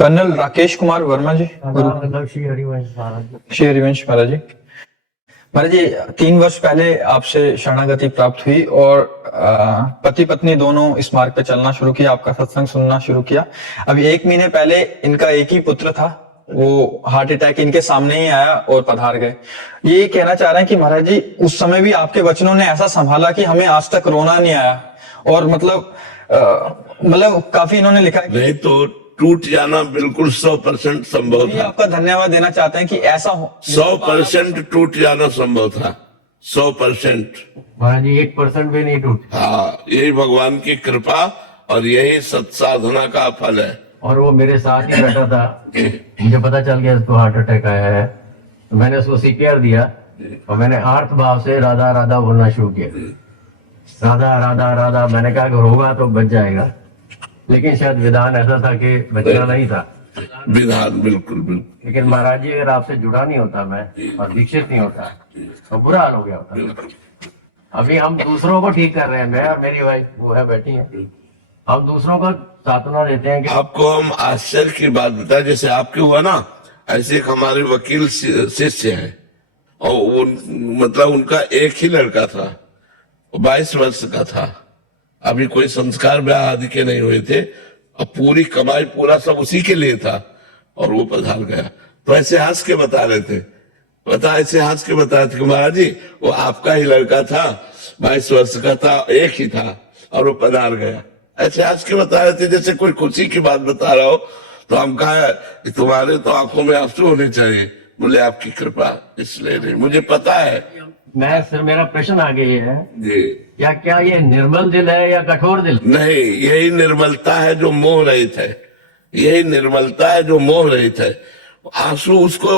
Colonel Rakesh Kumar Verma जी, श्री हरिवंश महाराज। श्री हरिवंश महाराज जी। महाराज जी, 3 वर्ष पहले आपसे शरणागति प्राप्त हुई और पति पत्नी दोनों इस मार्ग पे चलना शुरू किया, आपका सत्संग सुनना शुरू किया। अभी 1 महीने पहले इनका एक ही पुत्र था, वो हार्ट अटैक इनके सामने ही आया और पधार गए। ये कहना चाह रहे हैं कि महाराज जी, उस समय भी आपके वचनों ने ऐसा संभाला कि हमें आज तक रोना नहीं आया। और मतलब काफी इन्होंने लिखा है नहीं तो टूट जाना बिल्कुल 100% संभव था। आपका धन्यवाद देना चाहते हैं कि ऐसा हो 100% टूट जाना संभव था, 100%। महाराज जी 1% भी नहीं टूट। हाँ, यही भगवान की कृपा और यही सत्साधना का फल है। और वो मेरे साथ ही बैठा था, मुझे पता चल गया इसको हार्ट अटैक आया है, तो मैंने उसको सीपीआर दिया और मैंने आर्त भाव से राधा राधा बोलना शुरू किया। राधा राधा राधा, मैंने कहा अगर होगा तो बच जाएगा, लेकिन शायद विधान ऐसा था कि बचना नहीं था। विधान बिल्कुल बिल्कुल। लेकिन महाराज जी, अगर आपसे जुड़ा नहीं होता मैं और दीक्षित नहीं होता तो बुरा हाल हो गया होता। अभी हम दूसरों को ठीक कर रहे हैं, मैं और मेरी वाइफ वो है बैठी है, हम दूसरों को सांत्वना देते हैं कि आपको हम आश्चर्य की बात बताएं, जैसे आपके हुआ ना, ऐसे एक हमारे वकील शिष्य है और मतलब उनका एक ही लड़का था, 22 वर्ष का था, अभी कोई संस्कार ब्याह आदि के नहीं हुए थे, अब पूरी कमाई पूरा सब उसी के लिए था और वो पधार गया। तो ऐसे हंस के बता रहे थे, ऐसे हंस के बता रहे थे कि महाराज जी वो आपका ही लड़का था, 22 वर्ष का था, एक ही था और वो पधार गया। ऐसे हंस के बता रहे थे जैसे कोई खुशी की बात बता रहा हो। तो हम कहा तुम्हारे तो आंखों में आंसू होने चाहिए। बोले आपकी कृपा इसलिए नहीं, मुझे पता है। मैं सर, मेरा प्रश्न आगे ये है जी, क्या ये निर्मल दिल है या कठोर दिल? नहीं, यही निर्मलता है जो मोह रहित है, यही निर्मलता है जो मोह रहित है। आंसू उसको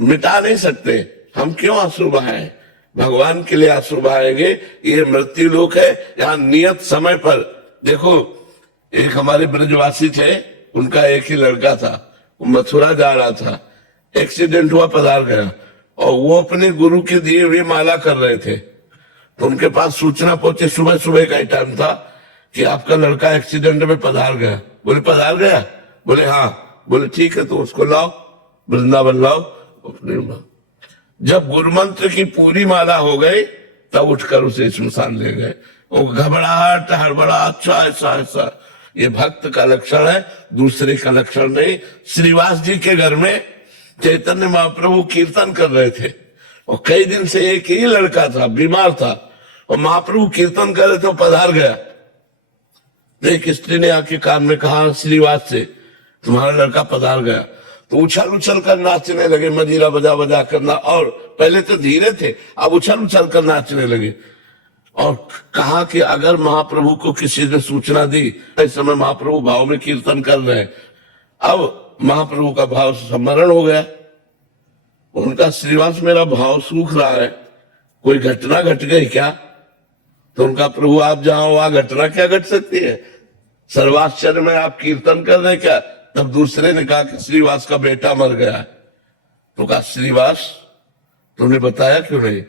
मिटा नहीं सकते, हम क्यों आंसू बहाएं? भगवान के लिए आंसू बहाएंगे। ये मृत्यु लोक है, यहाँ नियत समय पर। देखो, एक हमारे ब्रजवासी थे, उनका एक ही लड़का था, वो मथुरा जा रहा था, एक्सीडेंट हुआ, पधार गया और वो अपने गुरु के दिए हुए माला कर रहे थे। तो उनके पास सूचना पहुंचे, सुबह सुबह का ही टाइम था, कि आपका लड़का एक्सीडेंट में पधार गया। बोले पधार गया? बोले हाँ। बोले ठीक है, तो उसको लाओ, वृंदावन लाओ। जब गुरु मंत्र की पूरी माला हो गई तब उठकर उसे श्मशान ले गए। वो घबराहट हड़बड़ा, अच्छा ऐसा ऐसा, ये भक्त का लक्षण है, दूसरे का लक्षण नहीं। श्रीवास जी के घर में चैतन्य महाप्रभु कीर्तन कर रहे थे और कई दिन से एक ही लड़का था, बीमार था, और महाप्रभु कीर्तन कर रहे थे, पधार गया। एक स्त्री ने आके कान में कहा श्रीवास से, तुम्हारा लड़का पधार गया। तो उछल उछल कर नाचने लगे, मजीरा बजा बजा करना, और पहले तो धीरे थे, अब उछल उछल कर नाचने लगे। और कहा कि अगर महाप्रभु को किसी ने सूचना दी, इस समय महाप्रभु भाव में कीर्तन कर रहे हैं। अब महाप्रभु का भाव स्मरण हो गया, उनका श्रीवास मेरा भाव सूख रहा है, कोई घटना घट गई क्या? तो उनका प्रभु आप जहां वहां घटना क्या घट सकती है? सर्वाश्चर्य में आप कीर्तन कर रहे क्या? तब दूसरे ने कहा कि श्रीवास का बेटा मर गया है। तो कहा श्रीवास तुमने बताया क्यों नहीं?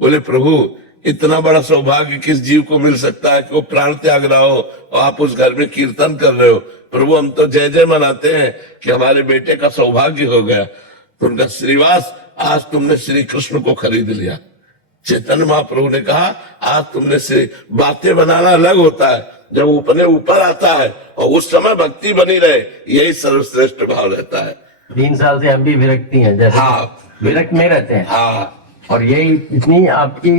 बोले प्रभु, इतना बड़ा सौभाग्य किस जीव को मिल सकता है कि वो प्राण त्याग रहा हो और आप उस घर में कीर्तन कर रहे हो? प्रभु हम तो जय जय मनाते हैं कि हमारे बेटे का सौभाग्य हो गया। तो उनका श्रीवास, आज तुमने श्री कृष्ण को खरीद लिया। चैतन्य महाप्रभु ने कहा आज तुमने से बातें बनाना अलग होता है, जब अपने ऊपर आता है और उस समय भक्ति बनी रहे, यही सर्वश्रेष्ठ भाव रहता है। 3 साल से हम भी विरक्ति हैं, जैसे हाँ, विरक्त में रहते हैं। हाँ, और यही इतनी आपकी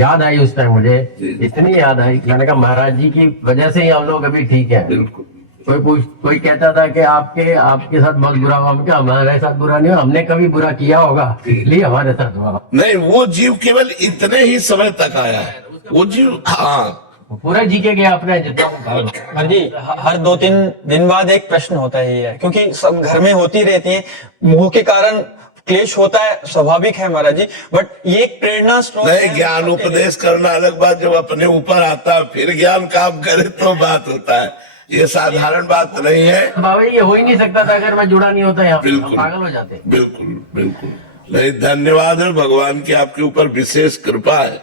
याद आई उस टाइम, मुझे इतनी याद आई, मैंने कहा महाराज जी की वजह से ही हम लोग अभी ठीक है। बिल्कुल। कोई कहता था कि आपके साथ बहुत बुरा हुआ, क्या हमारे साथ बुरा नहीं हुआ, हमने कभी बुरा किया होगा इसलिए हमारे साथ हुआ नहीं। वो जीव केवल इतने ही समय तक आया है, वो जीव। हाँ, पूरा जी के गया अपने जितना। हाँ जी, हर 2-3 दिन बाद एक प्रश्न होता ही है, क्योंकि सब घर में होती रहती है, मोह के कारण क्लेश होता है, स्वाभाविक है महाराज जी, बट ये एक प्रेरणा स्रोत नहीं, ज्ञान उपदेश करना अलग बात, जब अपने ऊपर आता है फिर ज्ञान काम करे तो बात होता है, ये साधारण बात नहीं है। बाबा ये हो ही नहीं सकता था अगर मैं जुड़ा नहीं होता, यहाँ बिल्कुल पागल हो जाते। बिल्कुल बिल्कुल नहीं, धन्यवाद है भगवान की आपके ऊपर विशेष कृपा है।